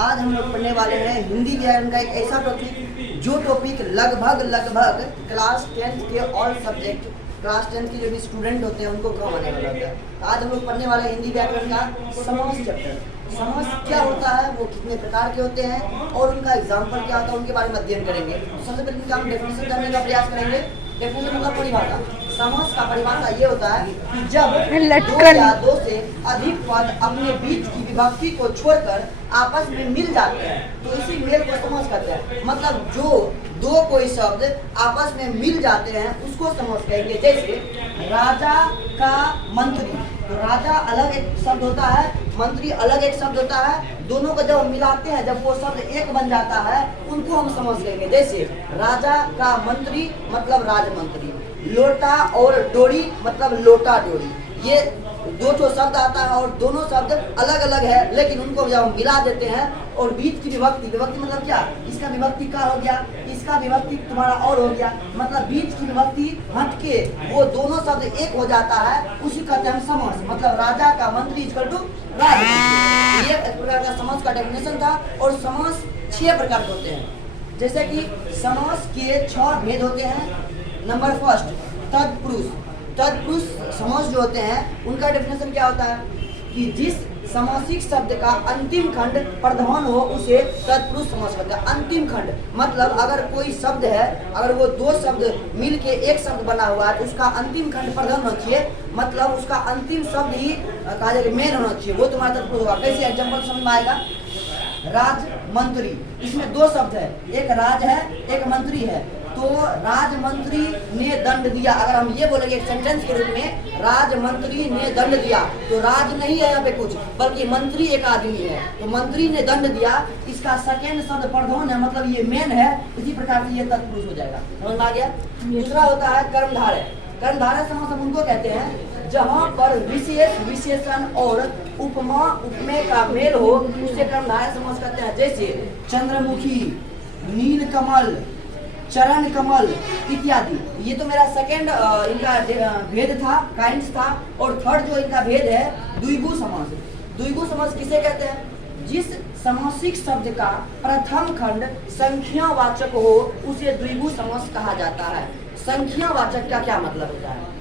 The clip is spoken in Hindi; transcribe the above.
आज हम लोग पढ़ने वाले हैं हिंदी व्याकरण का एक ऐसा टॉपिक जो टॉपिक लगभग क्लास 10th के ऑल सब्जेक्ट क्लास 10th के जो भी स्टूडेंट होते हैं उनको काम आने वाला होता है। आज हम लोग पढ़ने वाले हैं हिंदी व्याकरण का समास चैप्टर। समास क्या होता है, वो कितने प्रकार के होते हैं और उनका एग्जाम्पल क्या होता है, उनके बारे में अध्ययन करेंगे। सबसे पहले इनका हम डेफिनेशन जानने का प्रयास करेंगे। डेफिनेशन मतलब परिभाषा। समास का परिभाषा ये होता है कि जब दो या दो से अधिक पद अपने बीच की विभक्ति को छोड़कर आपस में मिल जाते हैं तो इसी मेल को समास कहते हैं। मतलब जो दो कोई शब्द आपस में मिल जाते हैं उसको समास कहेंगे। जैसे राजा का मंत्री, तो राजा अलग एक शब्द होता है, मंत्री अलग एक शब्द होता है। दोनों को जब मिलाते हैं, जब वो शब्द एक बन जाता है, उनको हम समझ लेंगे। जैसे राजा का मंत्री मतलब राजमंत्री, लोटा और डोरी मतलब लोटा डोरी। ये दो ठो शब्द आता है और दोनों शब्द अलग अलग है, लेकिन उनको जब हम मिला देते हैं और बीच की विभक्ति, विभक्ति मतलब क्या, इसका विभक्ति का हो गया, इसका विभक्ति तुम्हारा और हो गया, मतलब बीच की विभक्ति हट के वो दोनों शब्द एक हो जाता है, उसी कहते हैं हम समास। मतलब राजा का मंत्री इक्वल टू राजमंत्री। ये एक प्रकार का समास का डेफिनेशन था। और समास 6 प्रकार के होते हैं। जैसे कि समास के 6 भेद होते हैं। नंबर फर्स्ट, तत्पुरुष। तत्पुरुष समास जो होते हैं उनका डेफिनेशन क्या होता है कि जिस समासिक शब्द का अंतिम खंड प्रधान हो उसे तत्पुरुष समास कहते हैं। अंतिम खंड मतलब अगर कोई शब्द है, अगर वो दो शब्द मिल के एक शब्द बना हुआ है तो उसका अंतिम खंड प्रधान होना चाहिए, मतलब उसका अंतिम शब्द ही कहा जाए मेन होना चाहिए, वो तुम्हारा तत्पुरुष होगा। कैसे एग्जाम्पल समझ में आएगा? राज मंत्री, इसमें दो शब्द है, एक राज है एक मंत्री है। तो राजमंत्री ने दंड दिया, अगर हम ये बोलेंगे एक सेंटेंस के रूप में, राजमंत्री ने दंड दिया, तो राज नहीं है यहाँ पे कुछ, बल्कि मंत्री एक आदमी है। तो मंत्री ने दंड दिया, इसका सेकेंड शब्द प्रधान है, मतलब ये मेन है। इसी प्रकार से ये तत्पुरुष हो जाएगा। समझ में आ गया? दूसरा होता है कर्मधारय। कर्मधारय समास हम उनको कहते हैं जहाँ पर विशेष विशेषण और उपमा उपमेय का मेल हो उसे कर्मधारय समास कहते हैं। जैसे चंद्रमुखी, नीलकमल, चरण कमल इत्यादि। ये तो मेरा सेकेंड इनका भेद था, काइंड्स था। और थर्ड जो इनका भेद है द्विगु समास। द्विगु समास किसे कहते हैं? जिस समासिक शब्द का प्रथम खंड संख्यावाचक हो उसे द्विगु समास कहा जाता है। संख्यावाचक का क्या मतलब होता है?